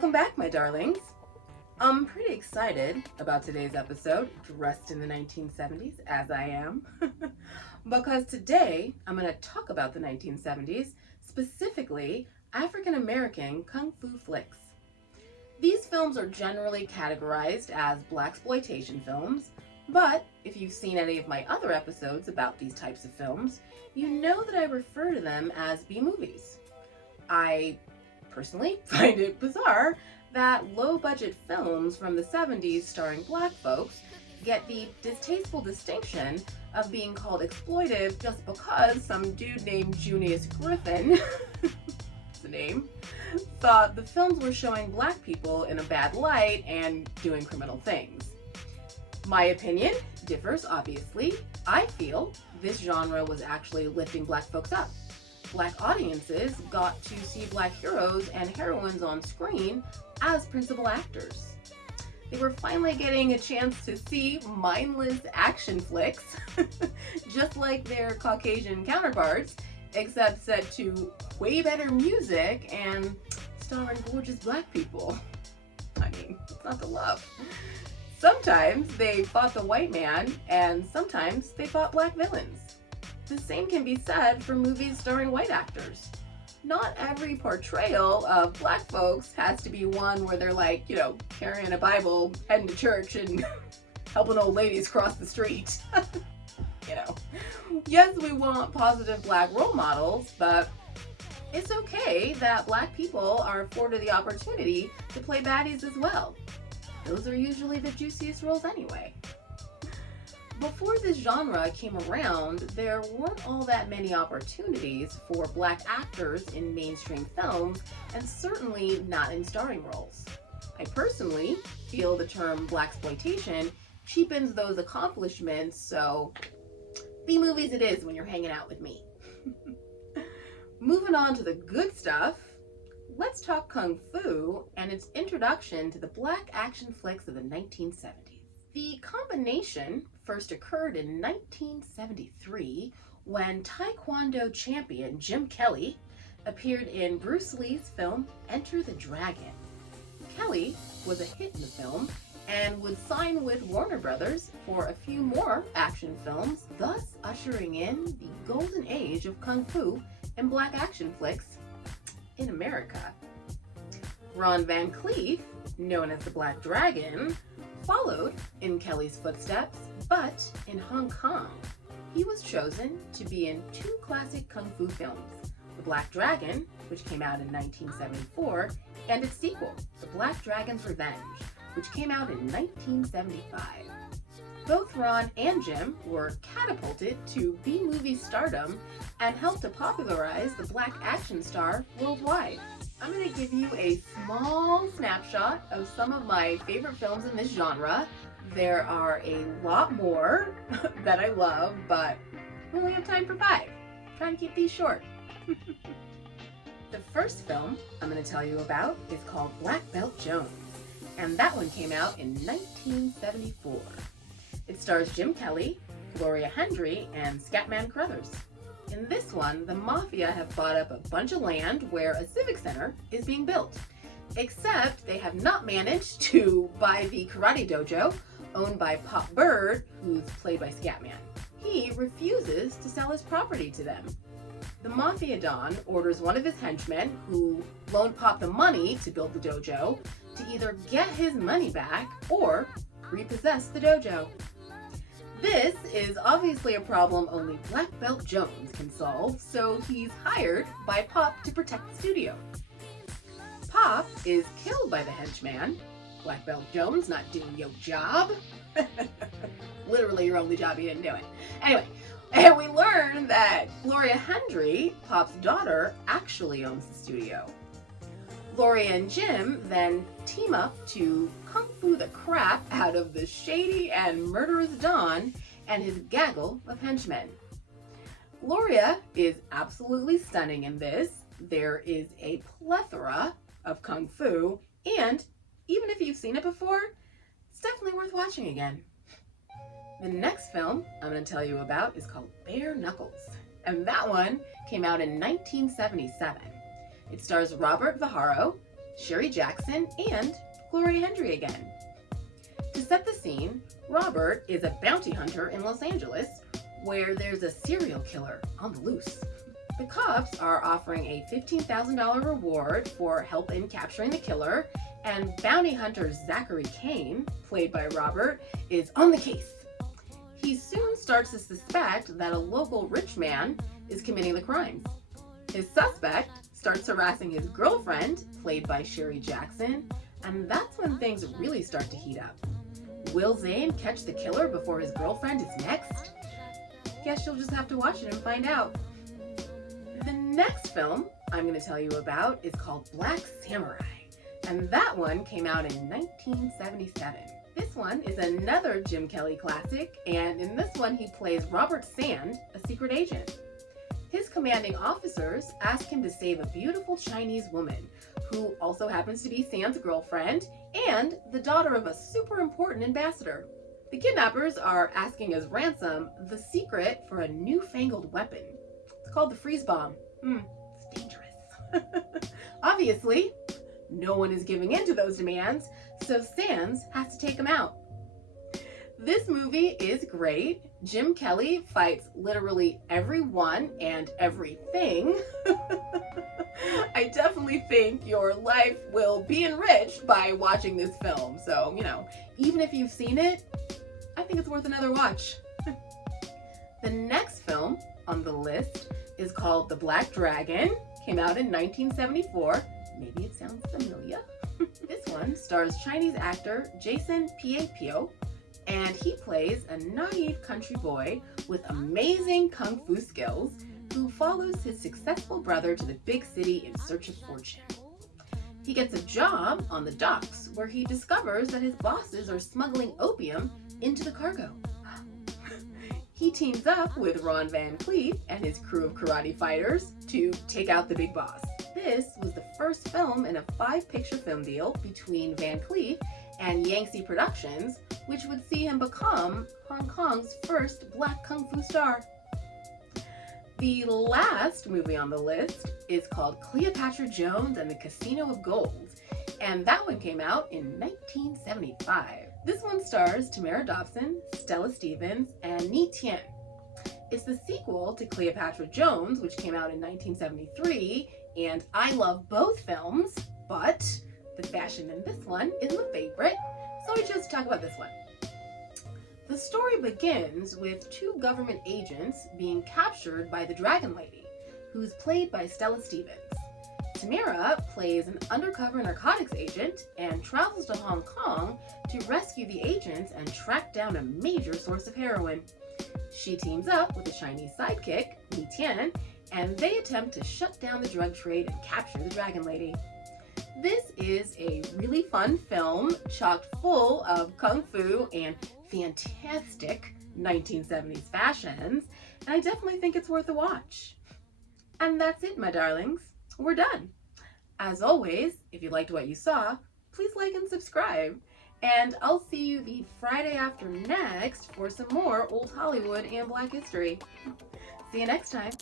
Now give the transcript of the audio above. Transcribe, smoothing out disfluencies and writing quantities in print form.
Welcome back, my darlings. I'm pretty excited about today's episode, dressed in the 1970s, as I am, because today I'm going to talk about the 1970s, specifically African-American kung fu flicks. These films are generally categorized as blaxploitation films, but if you've seen any of my other episodes about these types of films, you know that I refer to them as B-movies. I personally find it bizarre that low-budget films from the 70s starring black folks get the distasteful distinction of being called exploitive just because some dude named Junius Griffin, the name, thought the films were showing black people in a bad light and doing criminal things. My opinion differs, obviously. I feel this genre was actually lifting black folks up. Black audiences got to see black heroes and heroines on screen as principal actors. They were finally getting a chance to see mindless action flicks, just like their Caucasian counterparts, except set to way better music and starring gorgeous black people. I mean, it's not the love. Sometimes they fought the white man, and sometimes they fought black villains. The same can be said for movies starring white actors. Not every portrayal of black folks has to be one where they're like, carrying a Bible, heading to church, and helping old ladies cross the street. Yes, we want positive black role models, but it's okay that black people are afforded the opportunity to play baddies as well. Those are usually the juiciest roles anyway. Before this genre came around, there weren't all that many opportunities for black actors in mainstream films, and certainly not in starring roles. I personally feel the term blaxploitation cheapens those accomplishments, so B-movies it is when you're hanging out with me. Moving on to the good stuff, let's talk kung fu and its introduction to the black action flicks of the 1970s. The combination first occurred in 1973 when Taekwondo champion Jim Kelly appeared in Bruce Lee's film Enter the Dragon. Kelly was a hit in the film and would sign with Warner Brothers for a few more action films, thus ushering in the golden age of kung fu and black action flicks in America. Ron Van Cleef, known as the Black Dragon, followed in Kelly's footsteps, but in Hong Kong, he was chosen to be in two classic kung fu films, The Black Dragon, which came out in 1974, and its sequel, The Black Dragon's Revenge, which came out in 1975. Both Ron and Jim were catapulted to B-movie stardom and helped to popularize the black action star worldwide. I'm going to give you a small snapshot of some of my favorite films in this genre. There are a lot more that I love, but we only have time for 5. I'm trying to keep these short. The first film I'm going to tell you about is called Black Belt Jones, and that one came out in 1974. It stars Jim Kelly, Gloria Hendry, and Scatman Crothers. In this one, the Mafia have bought up a bunch of land where a civic center is being built. Except they have not managed to buy the karate dojo owned by Pop Bird, who's played by Scatman. He refuses to sell his property to them. The Mafia Don orders one of his henchmen, who loaned Pop the money to build the dojo, to either get his money back or repossess the dojo. This is obviously a problem only Black Belt Jones can solve, so he's hired by Pop to protect the studio. Pop is killed by the henchman. Black Belt Jones not doing your job. Literally your only job, you didn't do it. Anyway, and we learn that Gloria Hendry, Pop's daughter, actually owns the studio. Gloria and Jim then team up to kung fu the crap out of the shady and murderous Don and his gaggle of henchmen. Gloria is absolutely stunning in this. There is a plethora of kung fu, and even if you've seen it before, it's definitely worth watching again. The next film I'm going to tell you about is called Bare Knuckles, and that one came out in 1977. It stars Robert Viharo, Sherry Jackson, and Gloria Hendry again. To set the scene, Robert is a bounty hunter in Los Angeles where there's a serial killer on the loose. The cops are offering a $15,000 reward for help in capturing the killer, and bounty hunter Zachary Kane, played by Robert, is on the case. He soon starts to suspect that a local rich man is committing the crimes. His suspect starts harassing his girlfriend, played by Sherry Jackson, and that's when things really start to heat up. Will Zane catch the killer before his girlfriend is next? Guess you'll just have to watch it and find out. The next film I'm going to tell you about is called Black Samurai, and that one came out in 1977. This one is another Jim Kelly classic, and in this one he plays Robert Sand, a secret agent. His commanding officers ask him to save a beautiful Chinese woman who also happens to be Sand's girlfriend and the daughter of a super important ambassador. The kidnappers are asking as ransom the secret for a newfangled weapon. It's called the freeze bomb. It's dangerous. Obviously, no one is giving in to those demands, so Sands has to take them out. This movie is great. Jim Kelly fights literally everyone and everything. I definitely think your life will be enriched by watching this film. So, even if you've seen it, I think it's worth another watch. The next film on the list is called The Black Dragon. Came out in 1974. Maybe it sounds familiar. This one stars Chinese actor Jason Piepio, and he plays a naive country boy with amazing kung fu skills who follows his successful brother to the big city in search of fortune. He gets a job on the docks where he discovers that his bosses are smuggling opium into the cargo. He teams up with Ron Van Cleef and his crew of karate fighters to take out the big boss. This was the first film in a 5-picture film deal between Van Cleef and Yangtze Productions, which would see him become Hong Kong's first black kung fu star. The last movie on the list is called Cleopatra Jones and the Casino of Gold, and that one came out in 1975. This one stars Tamara Dobson, Stella Stevens, and Ni Tian. It's the sequel to Cleopatra Jones, which came out in 1973, and I love both films, but the fashion in this one is my favorite, so I chose to talk about this one. The story begins with 2 government agents being captured by the Dragon Lady, who's played by Stella Stevens. Tamara plays an undercover narcotics agent and travels to Hong Kong to rescue the agents and track down a major source of heroin. She teams up with a Chinese sidekick, Li Tian, and they attempt to shut down the drug trade and capture the Dragon Lady. This is a really fun film, chock full of kung fu and fantastic 1970s fashions, and I definitely think it's worth a watch. And that's it, my darlings. We're done. As always, if you liked what you saw, please like and subscribe. And I'll see you the Friday after next for some more old Hollywood and Black history. See you next time.